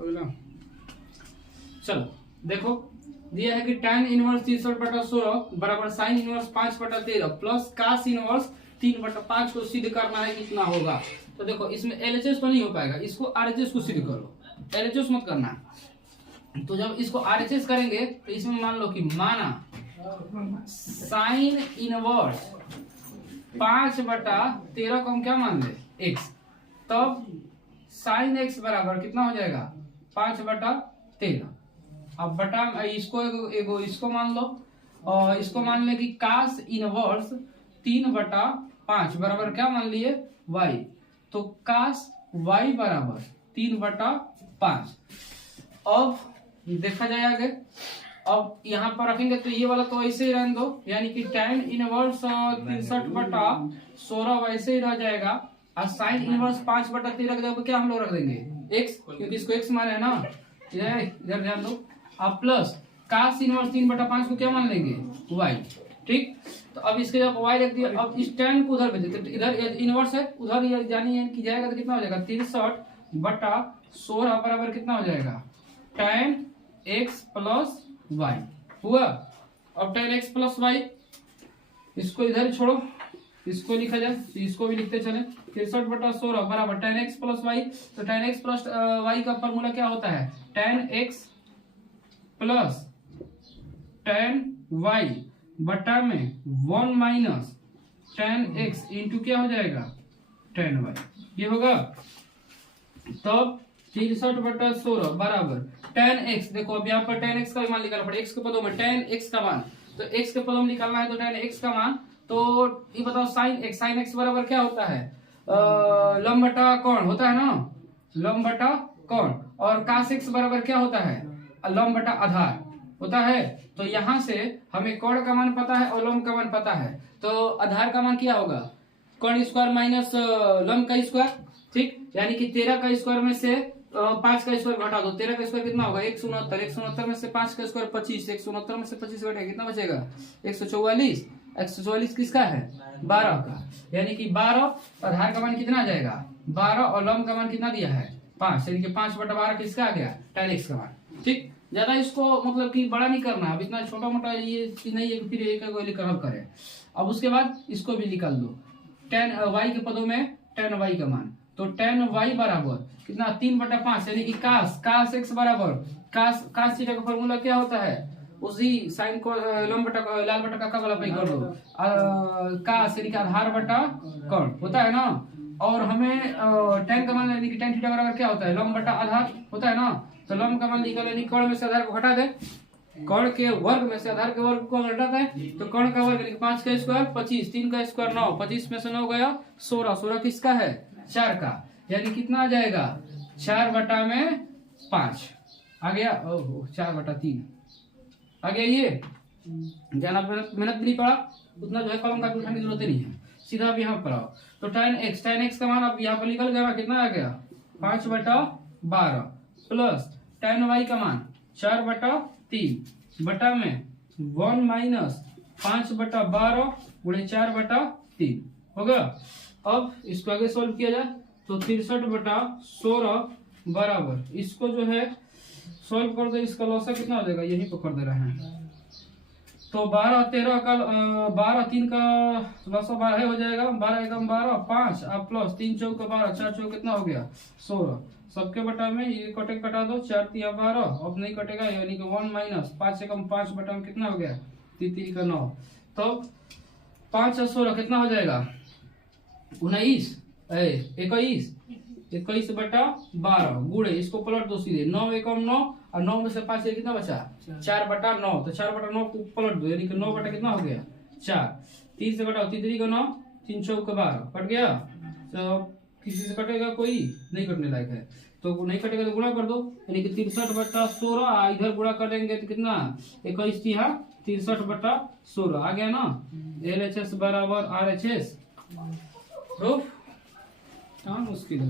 अगला चलो देखो, दिया है कि tan इनवर्स 63/16 बराबर sine inverse 5/13 plus cos inverse 3/5 को सिद्ध करना है, कितना होगा। तो देखो इसमें LHS तो नहीं हो पाएगा, इसको RHS को सिद्ध कर लो, LHS मत करना। तो जब इसको RHS करेंगे तो इसमें मान लो कि माना साइन इनवर्स 5/13 को हम क्या मान ले x, तब साइन x बराबर कितना हो जाएगा 5/13। अब बटा इसको मान लो, और इसको मान ले कि cos इनवर्स 3/5 बराबर क्या मान लिए y, तो cos y बराबर 3/5। अब देखा जाए आगे, अब यहाँ पर रखेंगे तो ये वाला तो ऐसे ही रहने दो, यानी कि tan इनवर्स 63/16 वैसे ही रह जाएगा, और साइन इनवर्स 5/13 की जगह क्या हम लोग रख देंगे x, क्योंकि इसको x माने है ना, इधर ध्यान दो। अब प्लस cos इनवर्स 3/5 को क्या मान लेंगे y, ठीक। तो अब इसके जब y रख दिया, अब इस tan को उधर भेज देते, तो इधर इनवर्स है उधर जानी कि जाएगा तो कितना हो जाएगा 63/16 बराबर कितना हो जाएगा tan x प्लस y हुआ। अब tan x प्लस y, इसको इधर ही छोड़ो, इसको लिखा जाए तो इसको भी लिखते चले, 63/16 बराबर tan x प्लस y। तो tan x प्लस y का फॉर्मूला क्या होता है, tan x plus tan y बटा में 1 माइनस tan x इंटू क्या हो जाएगा tan y, ये होगा। तब 63/16 बराबर tan x, देखो अब यहाँ पर tan x का भी मान निकालना पड़ेगा, x के पदों में tan x का मान, तो x के पदों में निकालना है तो tan x का मान, तो ये बताओ sin x बराबर क्या होता है, लंब बटा कोण होता है ना, लंब बटा कोण, और cos x बराबर क्या होता है लंब बटा आधार होता है। तो यहाँ से हमें कोण का मान पता है और लंब का मान पता है, तो आधार का मान क्या होगा कोण स्क्वायर माइनस लंब का स्क्वायर, ठीक। यानी कि 13 का स्क्वायर में से 5 का स्क्वायर घटा दो, 13 का स्क्वायर कितना होगा 169, 169 में से 5 का स्क्वायर 25, 169 में से 25 घटेगा कितना बचेगा 144, 144 किसका है 12 का, यानी कि 12 आधार का मान कितना आ जाएगा 12, और लंब का मान कितना दिया है 5, यानी कि 5/12 किसका आ गया tan x का मान, ठीक। ज्यादा इसको मतलब कि बड़ा नहीं करना, अब इतना छोटा मोटा ये नहीं है कि फिर एक हल करें। अब उसके बाद इसको भी निकाल दो, tan y के पदों में tan y का मान, तो tan y बराबर कितना 3/5, यानी कि cos x बराबर cos थीटा का फॉर्मूला क्या होता है, उसी साइन को लंब बटा लाल बटा का वाला पे कर दो, cos यानी कि आधार बटा कोण होता है ना, और हमें tan का मान यानी कि tan थीटा बराबर क्या होता है लंब बटा आधार होता है ना, तो लंब का मान निकाल, यानी कोण में से आधार को घटा दे, कोण के वर्ग में से आधार के वर्ग को घटाता है, तो कोण का वर्ग यानी 5 का स्क्वायर 25, 3 का स्क्वायर 9, 25 में से 9 गया 16, 16 किसका है 4 का, यानी कितना आ जाएगा 4/5 आ गया, ओहो 4/3 आ गया। ये ज्यादा मेहनत भी नहीं पड़ा, उतना जो है कलम का उठाने की जरूरत नहीं है, सीधा अब यहाँ पर आओ, तो tan x का मान अब यहाँ पर निकल गया कितना आ गया 5/12 प्लस tan y का मान 4/3 बटा में 1 माइनस 5/12 गुणे 4/3 होगा। अब इसको आगे सोल्व किया जाए तो 63/16 बराबर, इसको जो है सोल्व कर दो, इसका लॉसा कितना हो जाएगा यही पर कर दे रहे हैं, तो 12 3 का लॉसा 12 हो जाएगा, 12 एकम 12 5 अब प्लस 3 चौक 12 4 चौक कितना हो गया 16, सबके बटा में ये कटा दो 4 3 12, अब नहीं कटेगा, यानी कि 1 माइनस 5 एकम 5 बटा में कितना हो गया 3 का 9, तो 5 और 16 कितना हो जाएगा 19 21/12 गुणे, इसको पलट दो सीधे 9 एकम 9 और 9 में से 5 कितना बचा 4/9, तो 4/9 को पलट दो, यानी कि 9 बटा कितना हो गया 4, 3 से घटाओ 3 का 9 3 चौक 12 कट गया, तो किसी से कटेगा कोई नहीं कटने लायक है, तो नहीं कटेगा तो गुणा कर दो, यानी कि 63/16 इधर गुणा कर देंगे तो कितना 21 63/16 आ गया ना, LHS बराबर RHS। प्रूफ मुश्किल है।